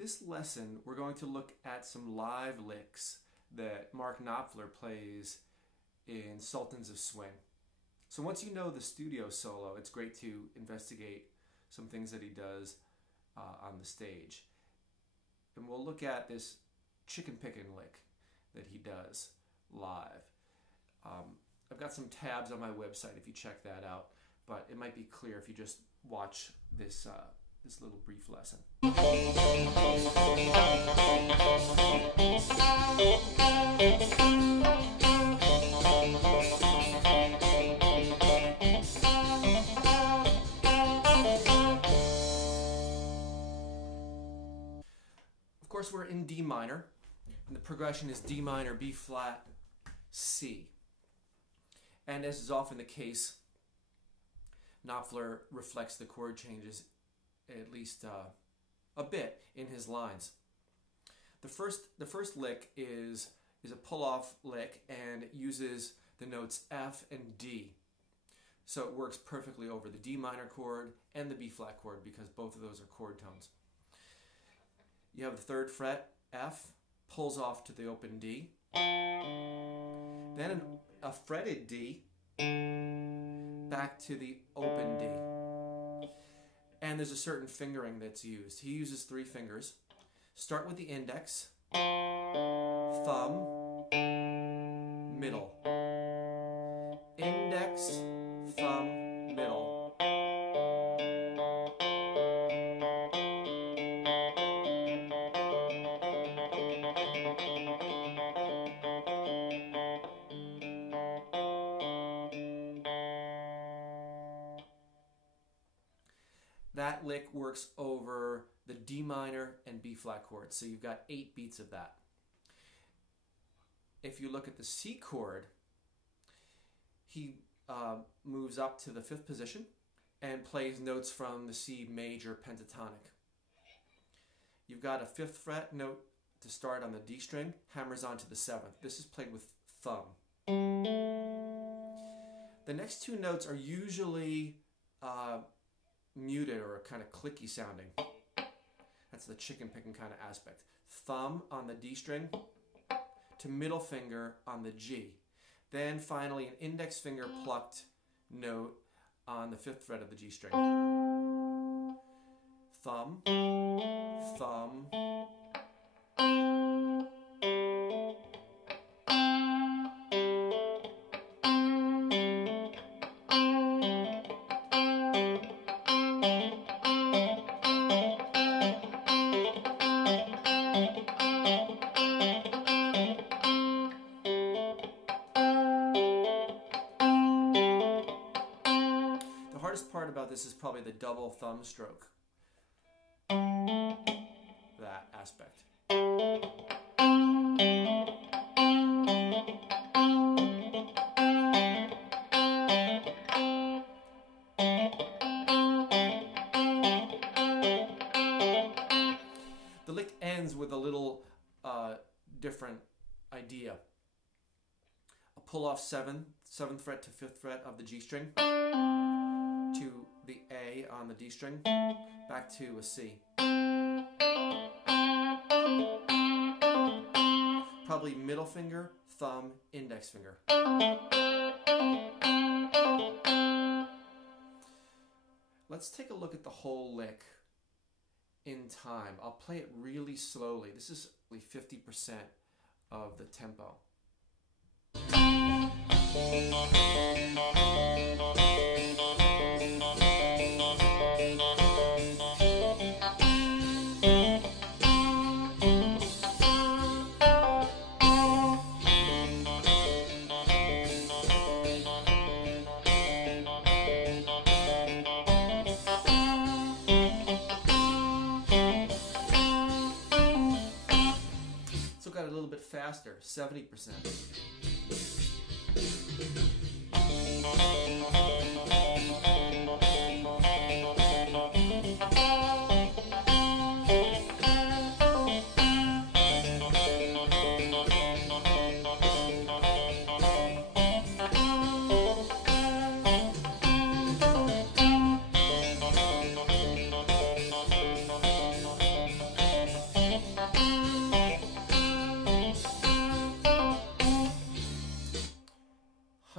this lesson, we're going to look at some live licks that Mark Knopfler plays in Sultans of Swing. So once you know the studio solo, it's great to investigate some things that he does on the stage. And we'll look at this Chicken Pickin lick that he does live. I've got some tabs on my website if you check that out, but it might be clear if you just watch this this little brief lesson. Of course, we're in D minor, and the progression is D minor, B flat, C. And as is often the case, Knopfler reflects the chord changes at least a bit in his lines. The first lick is a pull-off lick and uses the notes F and D. So it works perfectly over the D minor chord and the B flat chord because both of those are chord tones. You have the 3rd fret, F, pulls off to the open D. Then a fretted D, back to the open D. And there's a certain fingering that's used. He uses 3 fingers. Start with the index, thumb, middle. Index, thumb, middle. That lick works over the D minor and B flat chords, so you've got 8 beats of that. If you look at the C chord, he moves up to the 5th position and plays notes from the C major pentatonic. You've got a 5th fret note to start on the D string, hammers onto the 7th. This is played with thumb. The next 2 notes are usually muted or kind of clicky sounding. That's the chicken picking kind of aspect. Thumb on the D string to middle finger on the G. Then finally an index finger plucked note on the 5th fret of the G string. Thumb, thumb. The hardest part about this is probably the double thumb stroke. That aspect. The lick ends with a little different idea. A pull off 7th fret to 5th fret of the G string, to the A on the D string, back to a C. Probably middle finger, thumb, index finger. Let's take a look at the whole lick in time. I'll play it really slowly. This is only 50% of the tempo. So got a little bit faster, 70%.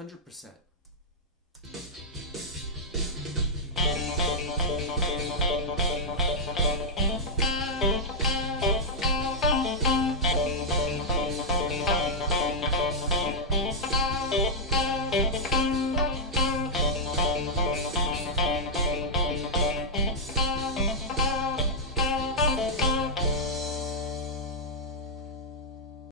100%.